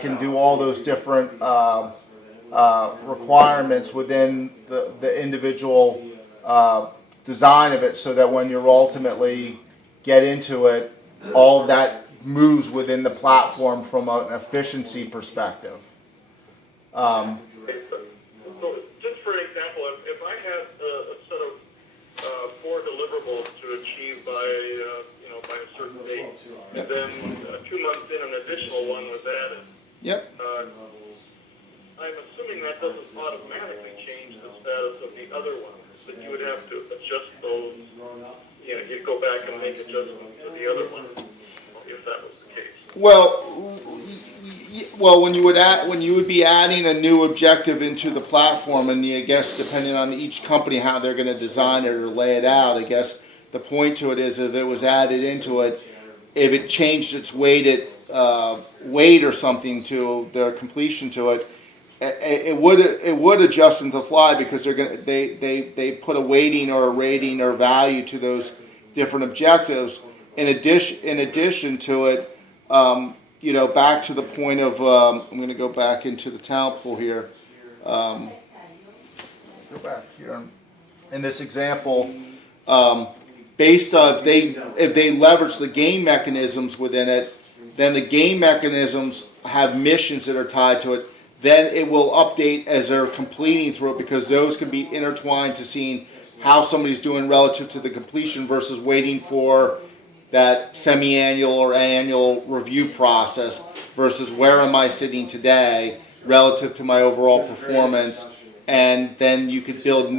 can do all those different requirements within the individual design of it, so that when you ultimately get into it, all of that moves within the platform from an efficiency perspective. So just for an example, if I had a set of 4 deliverables to achieve by by a certain date, and then 2 months in, an additional one was added. Yep. I'm assuming that doesn't automatically change the status of the other ones, but you would have to adjust those. You'd go back and make adjustments to the other ones if that was the case. Well, when you would be adding a new objective into the platform, and I guess depending on each company how they're going to design it or lay it out, I guess the point to it is if it was added into it, if it changed its weight or something to the completion to it, it would adjust into the fly, because they put a weighting or a rating or value to those different objectives. In addition to it, back to the point of I'm going to go back into the talent pool here. Go back here in this example. Based on if they leverage the game mechanisms within it, then the game mechanisms have missions that are tied to it. Then it will update as they're completing through it, because those can be intertwined to seeing how somebody's doing relative to the completion versus waiting for that semi-annual or annual review process versus where am I sitting today relative to my overall performance. And then you could build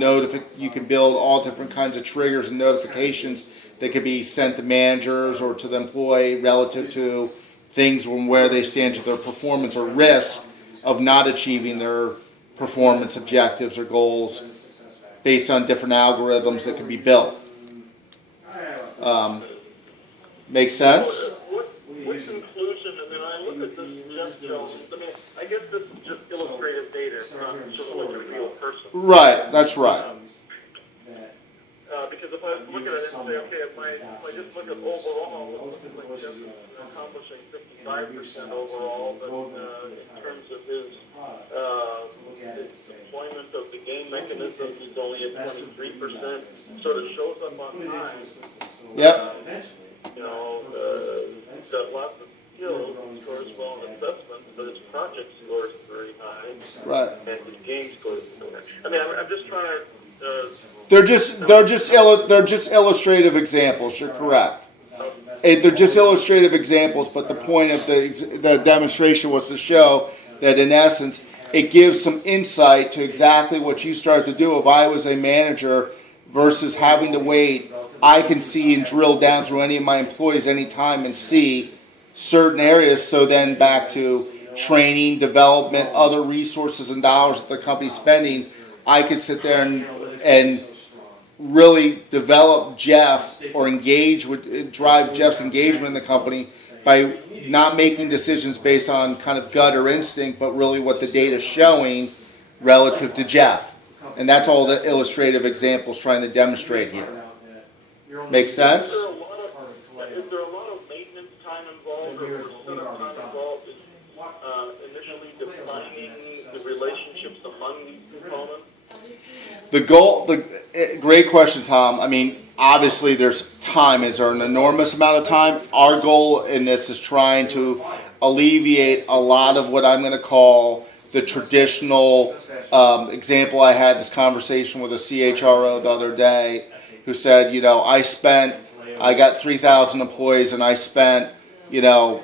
all different kinds of triggers and notifications that could be sent to managers or to the employee relative to things from where they stand to their performance or risk of not achieving their performance objectives or goals based on different algorithms that could be built. Makes sense? Which inclusion, I mean, I look at this Jeff Jones, I guess this is just illustrative data, it's not sort of like a real person. Right, that's right. Because if I look at it and say, okay, if I just look at overall, it looks like Jeff is accomplishing 55% overall, but in terms of his deployment of the game mechanisms, he's only at 23%, sort of shows up on time. Yep. He's got lots of skills, he scores well in assessments, but his project scores very high. Right. And his game scores very high. I mean, I'm just trying to... They're just illustrative examples. You're correct. They're just illustrative examples, but the point of the demonstration was to show that in essence it gives some insight to exactly what you start to do. If I was a manager versus having to wait, I can see and drill down through any of my employees anytime and see certain areas. So then back to training, development, other resources and dollars that the company's spending, I could sit there and really develop Jeff or drive Jeff's engagement in the company by not making decisions based on kind of gut or instinct, but really what the data's showing relative to Jeff. And that's all the illustrative examples trying to demonstrate here. Make sense? Is there a lot of maintenance time involved or setup time involved in initially defining the relationships among these components? Great question, Tom. I mean, obviously there's time. Is there an enormous amount of time? Our goal in this is trying to alleviate a lot of what I'm going to call the traditional example. I had this conversation with a CHRO the other day who said, I got 3,000 employees and I spent, $700,000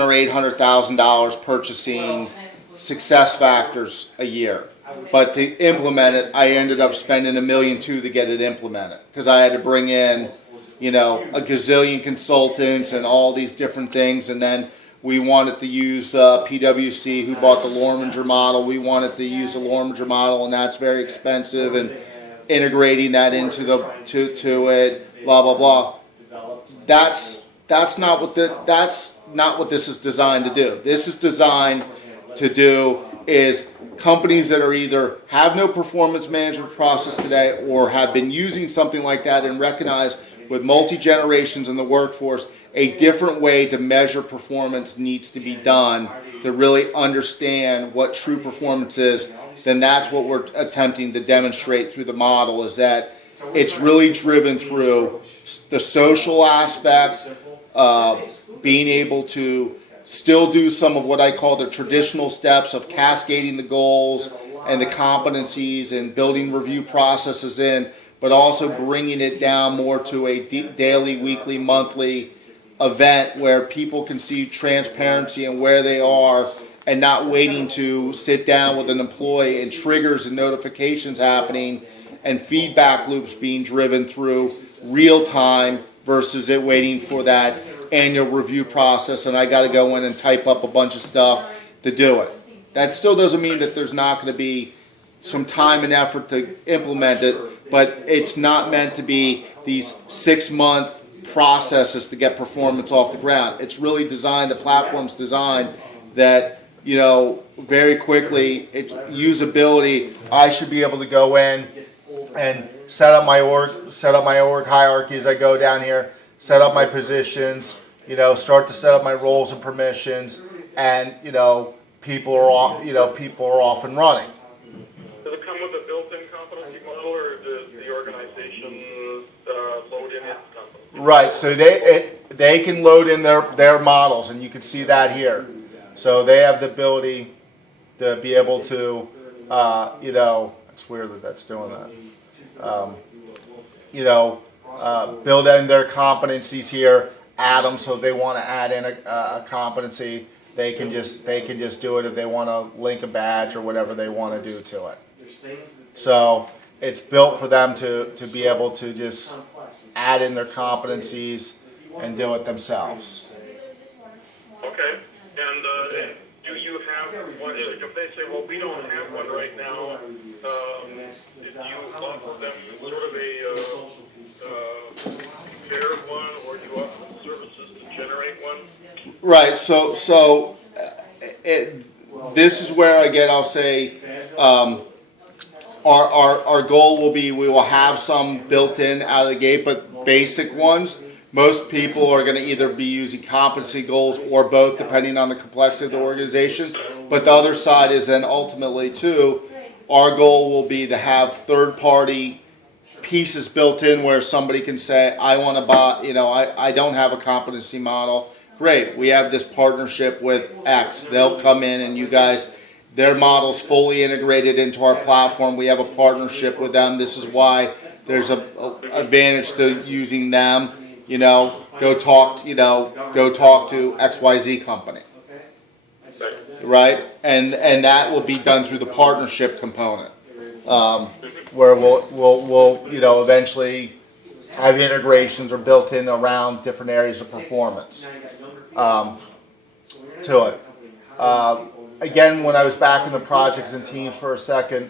or $800,000 purchasing success factors a year. But to implement it, I ended up spending $1.2 million to get it implemented because I had to bring in, a gazillion consultants and all these different things. And then we wanted to use PwC, who bought the Lorminger model. We wanted to use the Lorminger model, and that's very expensive. And integrating that into to it, blah blah blah. That's not what this is designed to do. This is designed to do is companies that are either have no performance management process today or have been using something like that and recognize with multi-generations in the workforce, a different way to measure performance needs to be done to really understand what true performance is, then that's what we're attempting to demonstrate through the model, is that it's really driven through the social aspect, being able to still do some of what I call the traditional steps of cascading the goals and the competencies and building review processes in, but also bringing it down more to a daily, weekly, monthly event where people can see transparency and where they are, and not waiting to sit down with an employee and triggers and notifications happening and feedback loops being driven through real time versus it waiting for that annual review process and I got to go in and type up a bunch of stuff to do it. That still doesn't mean that there's not going to be some time and effort to implement it, but it's not meant to be these 6-month processes to get performance off the ground. It's really designed, the platform's designed that, you know, very quickly, it's usability. I should be able to go in and set up my org hierarchy as I go down here, set up my positions, you know, start to set up my roles and permissions, and, you know, people are off and running. Does it come with a built-in competency model, or does the organization load in its competency? Right, so they can load in their models, and you can see that here. So they have the ability to be able to, you know, it's weird that that's doing that. You know, build in their competencies here, add them. So if they want to add in a competency, they can just do it if they want to link a badge or whatever they want to do to it. So it's built for them to be able to just add in their competencies and do it themselves. Okay. And do you have one? If they say, well, we don't have one right now, do you offer them sort of a fair one, or do you offer them services to generate one? Right. So this is where, again, I'll say our goal will be, we will have some built in out of the gate, but basic ones. Most people are going to either be using competency goals or both, depending on the complexity of the organization. But the other side is then ultimately, too, our goal will be to have third-party pieces built in where somebody can say, I want to buy, you know, I don't have a competency model. Great, we have this partnership with X. They'll come in and you guys, their model's fully integrated into our platform. We have a partnership with them. This is why there's a advantage to using them. You know, go talk to XYZ company, right? And that will be done through the partnership component, where we'll you know, eventually have integrations or built in around different areas of performance to it. Again, when I was back in the projects and teams for a second,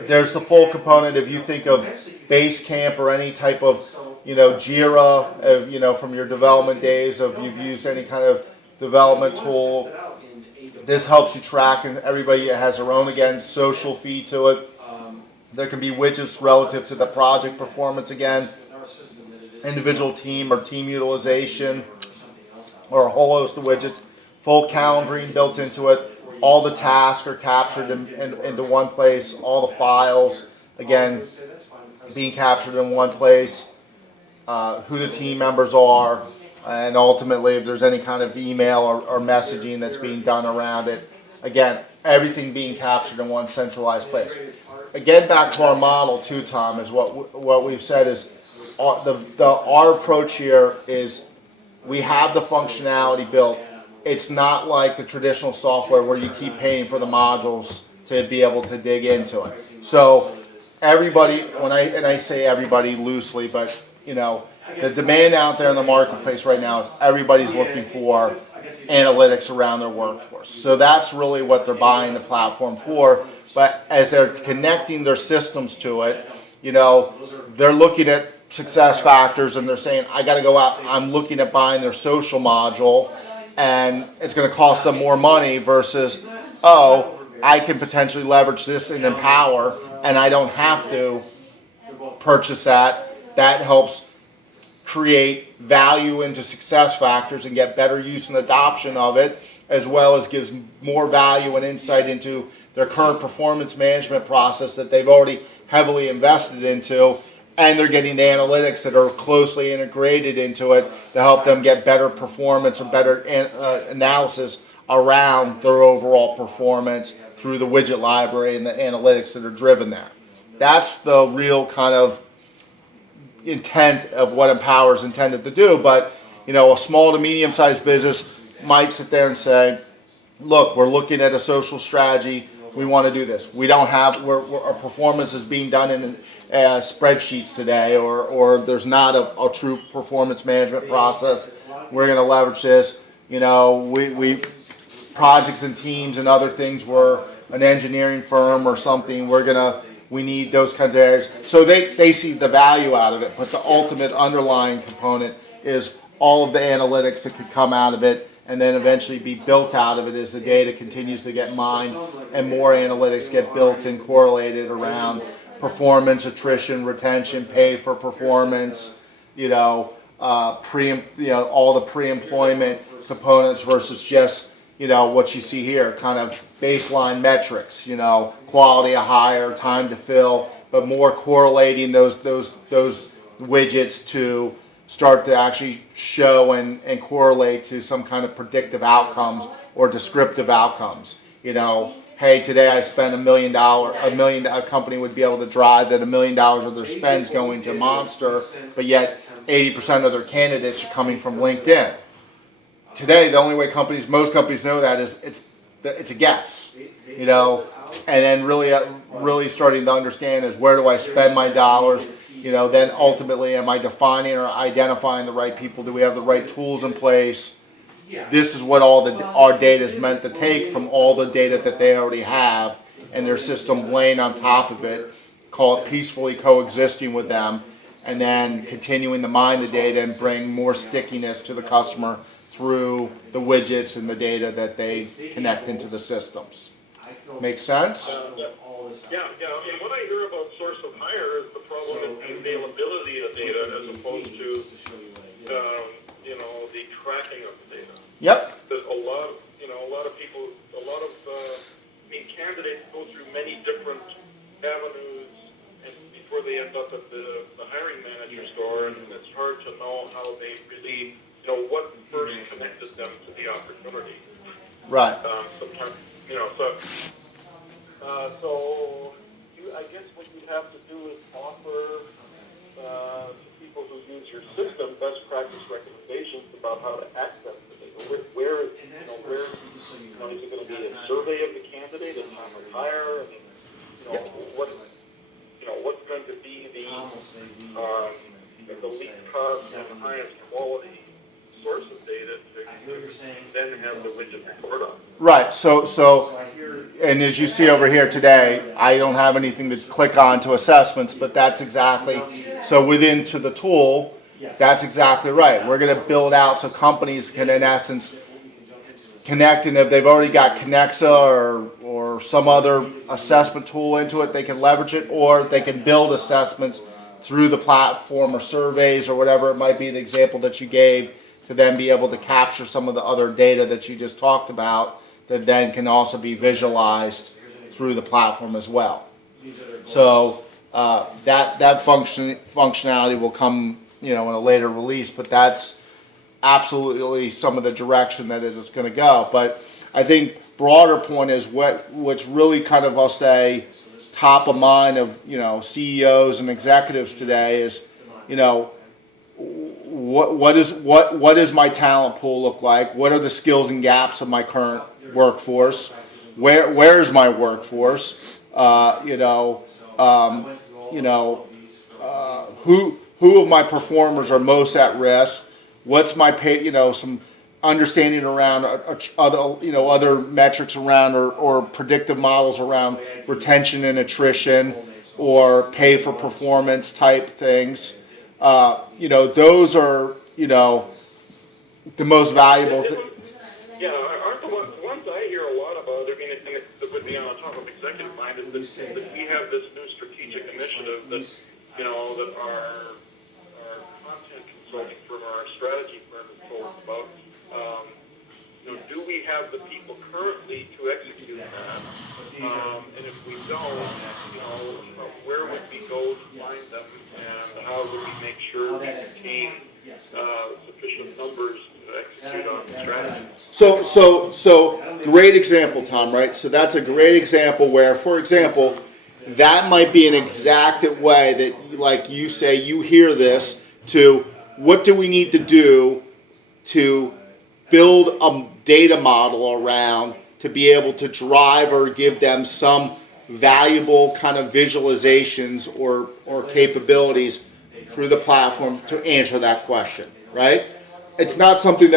there's the full component. If you think of Basecamp or any type of, you know, Jira, you know, from your development days, if you've used any kind of development tool, this helps you track, and everybody has their own, again, social feed to it. There can be widgets relative to the project performance, again, individual team or team utilization, or a whole host of widgets, full calendaring built into it. All the tasks are captured into one place, all the files, again, being captured in one place. Who the team members are, and ultimately if there's any kind of email or messaging that's being done around it. Again, everything being captured in one centralized place. Again, back to our model too, Tom, is what we've said is our approach here is we have the functionality built. It's not like the traditional software where you keep paying for the modules to be able to dig into it. So everybody, when I say everybody loosely, but you know, the demand out there in the marketplace right now is everybody's looking for analytics around their workforce. So that's really what they're buying the platform for. But as they're connecting their systems to it, you know, they're looking at success factors and they're saying, I got to go out, I'm looking at buying their social module, and it's going to cost them more money versus, oh, I can potentially leverage this in Empower and I don't have to purchase that. That helps create value into success factors and get better use and adoption of it, as well as gives more value and insight into their current performance management process that they've already heavily invested into, and they're getting the analytics that are closely integrated into it to help them get better performance or better analysis around their overall performance through the widget library and the analytics that are driven there. That's the real kind of intent of what Empower is intended to do. But, you know, a small to medium-sized business might sit there and say, look, we're looking at a social strategy. We want to do this. We don't have, our performance is being done in spreadsheets today, or there's not a true performance management process. We're going to leverage this. You know, we projects and teams and other things were an engineering firm or something. We need those kinds of areas. So they see the value out of it, but the ultimate underlying component is all of the analytics that could come out of it and then eventually be built out of it as the data continues to get mined and more analytics get built and correlated around performance, attrition, retention, pay for performance, all the pre-employment components versus just, what you see here, kind of baseline metrics, quality of hire, time to fill, but more correlating those widgets to start to actually show and correlate to some kind of predictive outcomes or descriptive outcomes. Hey, today I spent $1 million. A company would be able to drive that $1 million of their spend's going to Monster, but yet 80% of their candidates are coming from LinkedIn. Today, the only way most companies know that is it's a guess, and then really starting to understand is where do I spend my dollars. Then ultimately, am I defining or identifying the right people? Do we have the right tools in place? This is what our data is meant to take from all the data that they already have and their system laying on top of it, call it peacefully coexisting with them, and then continuing to mine the data and bring more stickiness to the customer through the widgets and the data that they connect into the systems. Make sense? Yeah. And what I hear about source of hire is the problem in the availability of data as opposed to, the tracking of the data. Yep. There's a lot of people, candidates go through many different avenues and before they end up at the hiring manager's door, and it's hard to know how they really, what first connected them to the opportunity. Right. Sometimes, I guess what you have to do is offer to people who use your system best practice recommendations about how to access the data. Where is it going to be a survey of the candidate at time of hire? What's going to be the least cost and the highest quality source of data to then have the widget report on. Right. So, and as you see over here today, I don't have anything to click on to assessments, but that's exactly, so within to the tool, that's exactly right. We're going to build out so companies can, in essence, connect, and if they've already got Connexa or some other assessment tool into it, they can leverage it, or they can build assessments through the platform or surveys or whatever it might be, the example that you gave, to then be able to capture some of the other data that you just talked about that then can also be visualized through the platform as well. So that functionality will come, in a later release, but that's absolutely some of the direction that it is going to go. But I think broader point is what's really kind of, I'll say, top of mind of CEOs and executives today is what does my talent pool look like? What are the skills and gaps of my current workforce? Where is my workforce? Who of my performers are most at risk? What's my pay? Some understanding around other metrics around or predictive models around retention and attrition or pay for performance type things. Those are the most valuable. Yeah, aren't the ones I hear a lot about? I mean, it would be on the top of executive mind is that we have this new strategic initiative that that our content consulting firm or our strategy firm has told us about. Do we have the people currently to execute that? And if we don't, where would we go to find them, and how would we make sure we contain sufficient numbers to execute on the strategy? So great example, Tom, right? So that's a great example where, for example, that might be an exact way that, like you say, you hear this to what do we need to do to build a data model around to be able to drive or give them some valuable kind of visualizations or capabilities through the platform to answer that question, right? It's not something that